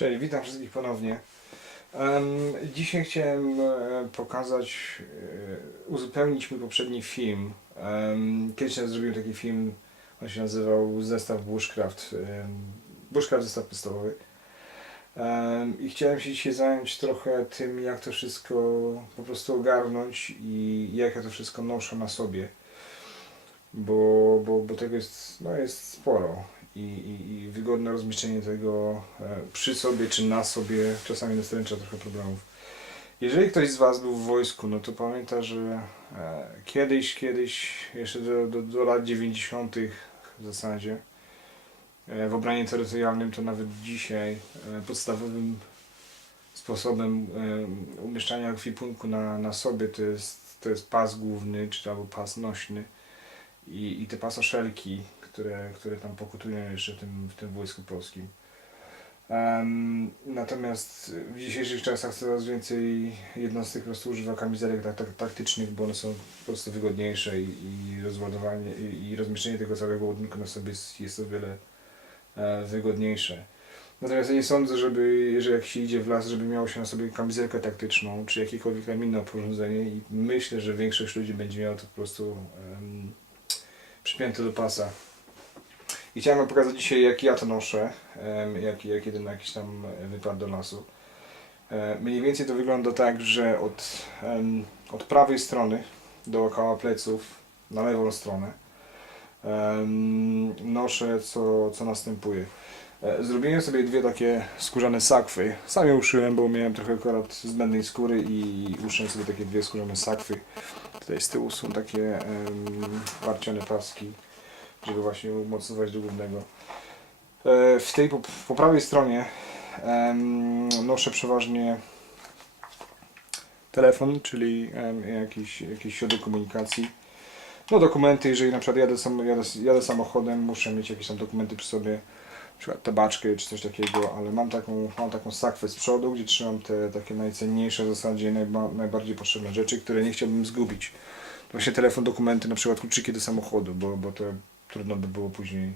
Cześć, witam wszystkich ponownie. Dzisiaj chciałem e, pokazać, e, uzupełnić mój poprzedni film. Kiedyś zrobiłem taki film, on się nazywał Zestaw Bushcraft. Bushcraft zestaw podstawowy. I chciałem się dzisiaj zająć trochę tym, jak to wszystko po prostu ogarnąć i jak ja to wszystko noszę na sobie. Bo, bo, bo tego jest, no jest sporo i, i, i wygodne rozmieszczenie tego e, przy sobie czy na sobie czasami nastręcza trochę problemów. Jeżeli ktoś z Was był w wojsku, no to pamięta, że e, kiedyś, kiedyś, jeszcze do, do, do lat 90. w zasadzie, e, w obranie terytorialnym to nawet dzisiaj podstawowym sposobem umieszczania ekwipunku na, na sobie to jest, to jest pas główny, czy albo pas nośny i, i te pasoszelki, które, które tam pokutują jeszcze w tym, w tym wojsku polskim. Em, natomiast w dzisiejszych czasach coraz więcej jednostek po prostu używa kamizelek tak, tak, taktycznych, bo one są po prostu wygodniejsze i, i rozładowanie i, i rozmieszczenie tego całego ładunku na sobie jest, jest o wiele e, wygodniejsze. Natomiast ja nie sądzę, żeby, że jak się idzie w las, żeby miało się na sobie kamizelkę taktyczną, czy jakiekolwiek tam inne oporządzenie i myślę, że większość ludzi będzie miała to po prostu em, przypięte do pasa. I chciałem pokazać dzisiaj, jak ja to noszę, jak, jak jedę na jakiś tam wypad do lasu. E, Mniej więcej to wygląda tak, że od, od prawej strony dookoła pleców na lewą stronę noszę co, co następuje. E, Zrobiłem sobie dwie takie skórzane sakwy. Sam je uszyłem, bo miałem trochę akurat zbędnej skóry i uszyłem sobie takie dwie skórzane sakwy. Tutaj z tyłu są takie um, warcione paski, żeby właśnie umocować do głównego. E, w tej po, po prawej stronie noszę przeważnie telefon, czyli jakiś, jakiś środek komunikacji. No dokumenty, jeżeli na przykład jadę, sam, jadę, jadę samochodem, muszę mieć jakieś tam dokumenty przy sobie, przykład tabaczkę czy coś takiego, ale mam taką, mam taką sakwę z przodu, gdzie trzymam te takie najcenniejsze w zasadzie, najba, najbardziej potrzebne rzeczy, które nie chciałbym zgubić. Właśnie telefon, dokumenty, na przykład kluczyki do samochodu, bo, bo to trudno by było później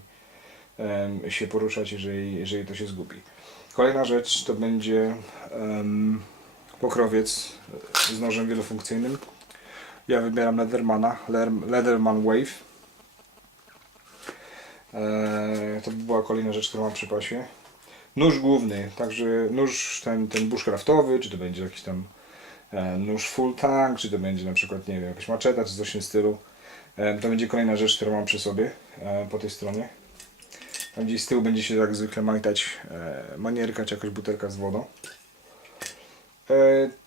się poruszać, jeżeli, jeżeli to się zgubi. Kolejna rzecz to będzie pokrowiec z nożem wielofunkcyjnym. Ja wybieram Leathermana, Leather- Leatherman Wave. Eee, to by była kolejna rzecz, którą mam przy pasie. Nóż główny, także nóż ten, ten bushcraftowy, czy to będzie jakiś tam e, nóż full tank, czy to będzie na przykład, nie wiem, jakaś maczeta, czy coś w tym stylu. E, to będzie kolejna rzecz, którą mam przy sobie e, po tej stronie. Tam gdzieś z tyłu będzie się jak zwykle majtać e, manierka, czy jakaś butelka z wodą.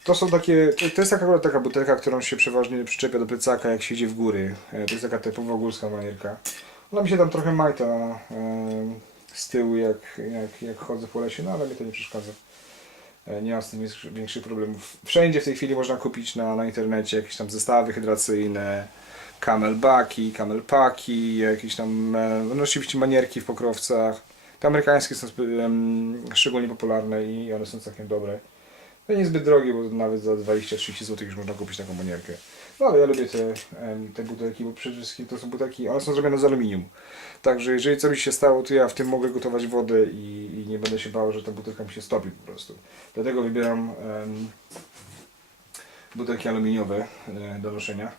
To są takie, to, jest akurat taka butelka, którą się przeważnie przyczepia do plecaka, jak się idzie w góry. To jest taka typowa górska manierka. Ona mi się tam trochę majta z tyłu, jak, jak, jak chodzę po lesie, no ale mi to nie przeszkadza. Nie mam z tym większych problemów. Wszędzie w tej chwili można kupić na, na internecie jakieś tam zestawy hydracyjne, camelbacki, camelpaki, jakieś tam, e, no oczywiście manierki w pokrowcach. Te amerykańskie są szczególnie popularne i one są całkiem dobre. To niezbyt drogie, bo nawet za 20-30 zł już można kupić taką manierkę. No ale ja lubię te, te butelki, bo przede wszystkim to są butelki, one są zrobione z aluminium. Także jeżeli coś mi się stało, to ja w tym mogę gotować wodę i, i nie będę się bał, że ta butelka mi się stopi po prostu. Dlatego wybieram em, butelki aluminiowe e, do noszenia.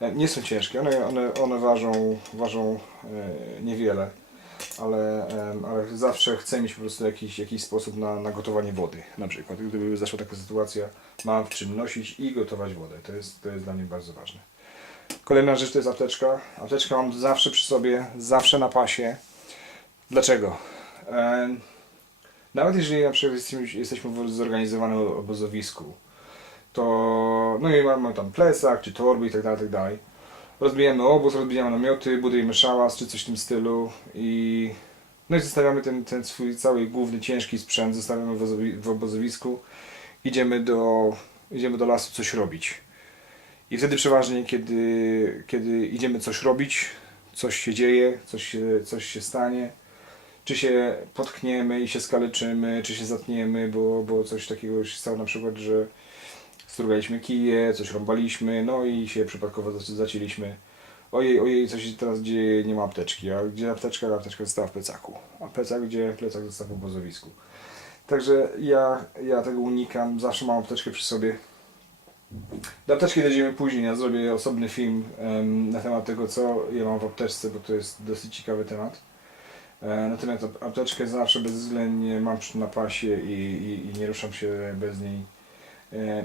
E, Nie są ciężkie, one, one, one ważą, ważą e, niewiele, ale, ale zawsze chcę mieć po prostu jakiś, jakiś sposób na, na gotowanie wody. Na przykład, gdyby zaszła taka sytuacja, mam w czym nosić i gotować wodę. To jest, to jest dla mnie bardzo ważne. Kolejna rzecz to jest apteczka. Apteczkę mam zawsze przy sobie, zawsze na pasie. Dlaczego? Nawet jeżeli na przykład jesteśmy w zorganizowanym obozowisku, to no i mamy tam plecak, czy torby i tak dalej, tak. Rozbijamy obóz, rozbijamy namioty, budujemy szałas, czy coś w tym stylu i no i zostawiamy ten, ten swój cały główny, ciężki sprzęt, zostawiamy w, w obozowisku, idziemy do, idziemy do lasu coś robić. I wtedy przeważnie, kiedy, kiedy idziemy coś robić, coś się dzieje, coś się, coś się stanie, czy się potkniemy i się skaleczymy, czy się zatniemy, bo, bo coś takiego się stało na przykład, że strugaliśmy kije, coś rąbaliśmy, no i się przypadkowo zaci- zacięliśmy. Ojej, ojej, co się teraz dzieje, nie ma apteczki. A gdzie apteczka? Apteczka została w plecaku. A plecak gdzie? Plecak został w obozowisku. Także ja, ja tego unikam, zawsze mam apteczkę przy sobie. Do apteczki dojdziemy później, ja zrobię osobny film em, na temat tego, co ja mam w apteczce, bo to jest dosyć ciekawy temat. E, natomiast ap- apteczkę zawsze bezwzględnie mam na pasie i, i, i nie ruszam się bez niej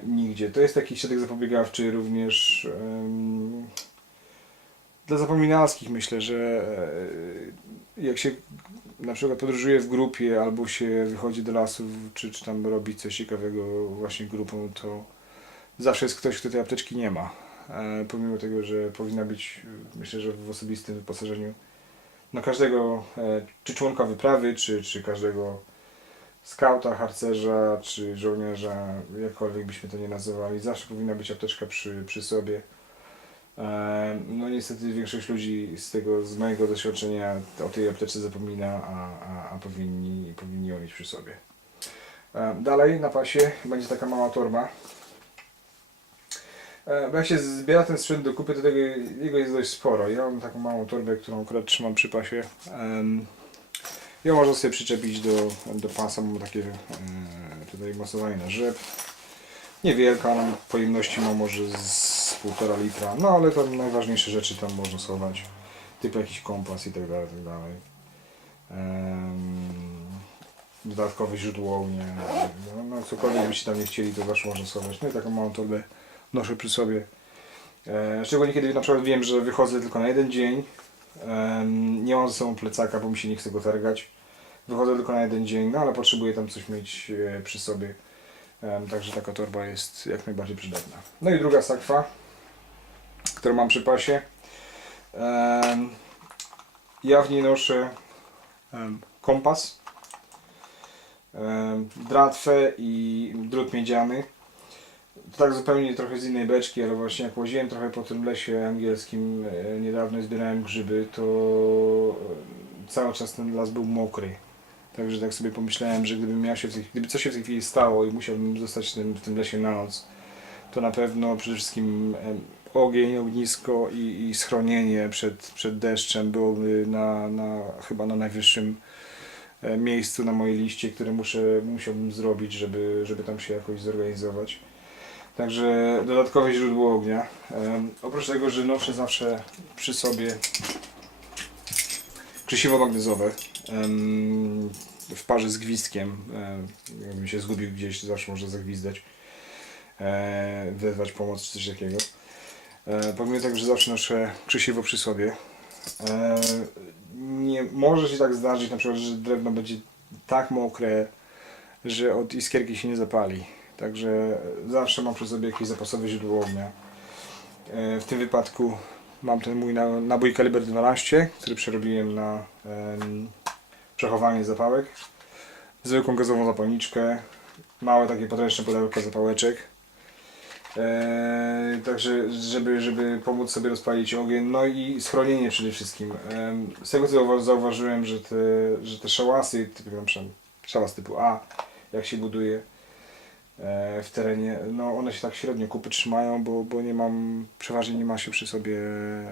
nigdzie. To jest taki środek zapobiegawczy również dla zapominalskich myślę, że e, jak się na przykład podróżuje w grupie albo się wychodzi do lasu czy, czy tam robi coś ciekawego właśnie grupą, to zawsze jest ktoś, kto tej apteczki nie ma. E, pomimo tego, że powinna być, e, myślę, że w osobistym wyposażeniu na każdego, e, czy członka wyprawy, czy, czy każdego skauta, harcerza, czy żołnierza, jakkolwiek byśmy to nie nazywali, zawsze powinna być apteczka przy, przy sobie. E, No niestety większość ludzi z tego, z mojego doświadczenia o tej apteczce zapomina, a, a, a powinni, powinni ją mieć przy sobie. E, Dalej na pasie będzie taka mała torba. E, Bo jak się zbiera ten sprzęt do kupy, to tego, jego jest dość sporo. Ja mam taką małą torbę, którą akurat trzymam przy pasie. Ją można sobie przyczepić do, do pasa, mam takie e, tutaj mocowanie na rzep. Niewielka, ona pojemności ma może z 1,5 litra, no ale tam najważniejsze rzeczy tam można schować, typu jakiś kompas i tak dalej, tak dalej. Dodatkowe źródło ognia, no, no cokolwiek byście tam nie chcieli, to zawsze można schować. No i taką małą torbę noszę przy sobie. E, szczególnie kiedy na przykład wiem, że wychodzę tylko na jeden dzień, nie mam ze sobą plecaka, bo mi się nie chce go targać. Wychodzę tylko na jeden dzień, no ale potrzebuję tam coś mieć e, przy sobie. Także taka torba jest jak najbardziej przydatna. No i druga sakwa, którą mam przy pasie. Ja w niej noszę kompas, dratwę i drut miedziany. Tak zupełnie trochę z innej beczki, ale właśnie jak łaziłem trochę po tym lesie angielskim e, niedawno zbierałem grzyby, to e, cały czas ten las był mokry. Także tak sobie pomyślałem, że gdybym miał się w tej, gdyby coś się w tej chwili stało i musiałbym zostać w tym, w tym lesie na noc, to na pewno przede wszystkim em, ogień, ognisko i, i schronienie przed, przed deszczem byłoby na, na, chyba na najwyższym e, miejscu na mojej liście, które muszę, musiałbym zrobić, żeby, żeby tam się jakoś zorganizować. Także dodatkowe źródło ognia. Oprócz tego, że noszę zawsze przy sobie krzesiwo magnezowe w parze z gwizdkiem. em, Jakbym się zgubił gdzieś, zawsze można zagwizdać. E, wezwać pomoc czy coś takiego. E, pomimo tego, że zawsze noszę krzesiwo przy sobie. E, nie może się tak zdarzyć, na przykład, że drewno będzie tak mokre, że od iskierki się nie zapali. Także zawsze mam przy sobie jakieś zapasowe źródło ognia. E, W tym wypadku mam ten mój na- nabój kaliber 12, który przerobiłem na przechowanie zapałek. Zwykłą gazową zapalniczkę, małe takie podręczne pudełko zapałeczek. E, także, żeby, żeby pomóc sobie rozpalić ogień, no i schronienie przede wszystkim. Em, z tego co zauwa- zauważyłem, że te, że te szałasy, typu, na szałas typu A, jak się buduje w terenie, no one się tak średnio kupy trzymają, bo, bo nie mam, przeważnie nie ma się przy sobie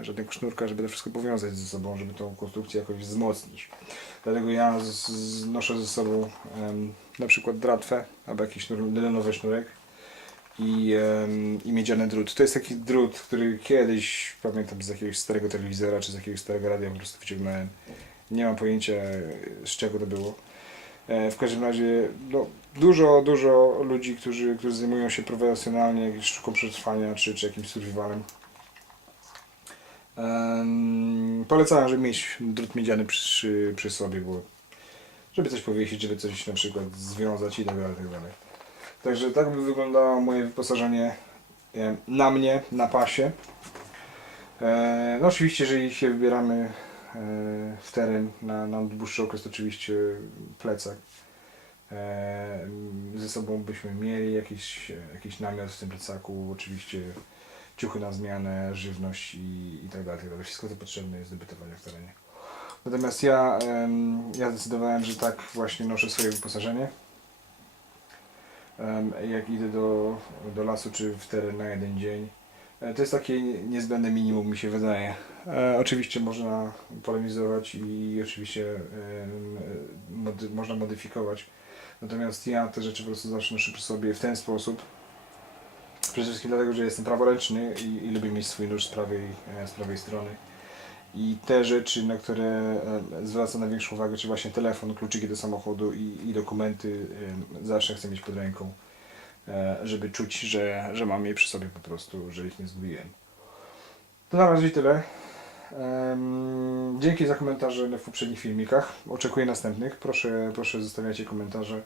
żadnego sznurka, żeby to wszystko powiązać ze sobą, żeby tą konstrukcję jakoś wzmocnić. Dlatego ja z, noszę ze sobą em, na przykład dratwę albo jakiś sznur, nylenowy sznurek i, em, i miedziany drut. To jest taki drut, który kiedyś, pamiętam z jakiegoś starego telewizora czy z jakiegoś starego radia po prostu wyciągnąłem. Nie mam pojęcia z czego to było. E, W każdym razie no, dużo, dużo ludzi, którzy, którzy zajmują się profesjonalnie sztuką przetrwania czy, czy jakimś survivalem. Um, żeby mieć drut miedziany przy, przy sobie, bo żeby coś powiesić, żeby coś na przykład związać i tak dalej, tak dalej. Także tak by wyglądało moje wyposażenie na mnie, na pasie. E, No oczywiście, jeżeli się wybieramy w teren na, na dłuższy okres, to oczywiście plecak. E, Ze sobą byśmy mieli jakiś, jakiś namiot w tym plecaku, oczywiście ciuchy na zmianę, żywność i, i tak dalej, tak dalej. Wszystko co potrzebne jest do bytowania w terenie. Natomiast ja, ja zdecydowałem, że tak właśnie noszę swoje wyposażenie. Jak idę do, do lasu czy w teren na jeden dzień. E, To jest takie niezbędne minimum, mi się wydaje. E, oczywiście można polemizować i oczywiście em, mody, można modyfikować Natomiast ja te rzeczy po prostu zawsze noszę przy sobie w ten sposób. Przede wszystkim dlatego, że jestem praworęczny i, i lubię mieć swój nóż z prawej, e, z prawej strony. I te rzeczy, na które e, zwracam największą uwagę, czy właśnie telefon, kluczyki do samochodu i, i dokumenty, e, zawsze chcę mieć pod ręką, e, żeby czuć, że, że mam je przy sobie po prostu, że ich nie zgubiłem. To na razie tyle. Dzięki za komentarze w poprzednich filmikach. Oczekuję następnych. Proszę, proszę zostawiajcie komentarze.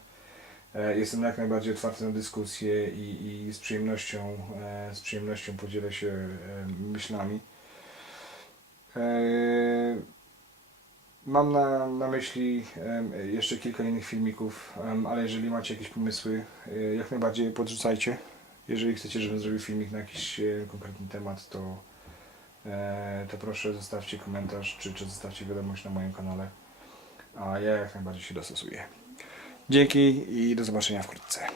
E, Jestem jak najbardziej otwarty na dyskusję i, i z, przyjemnością, e, z przyjemnością podzielę się e, myślami. Mam na, na myśli jeszcze kilka innych filmików, ale jeżeli macie jakieś pomysły, jak najbardziej podrzucajcie. Jeżeli chcecie, żebym zrobił filmik na jakiś konkretny temat, to, to proszę zostawcie komentarz, czy, czy zostawcie wiadomość na moim kanale, a ja jak najbardziej się dostosuję. Dzięki i do zobaczenia wkrótce.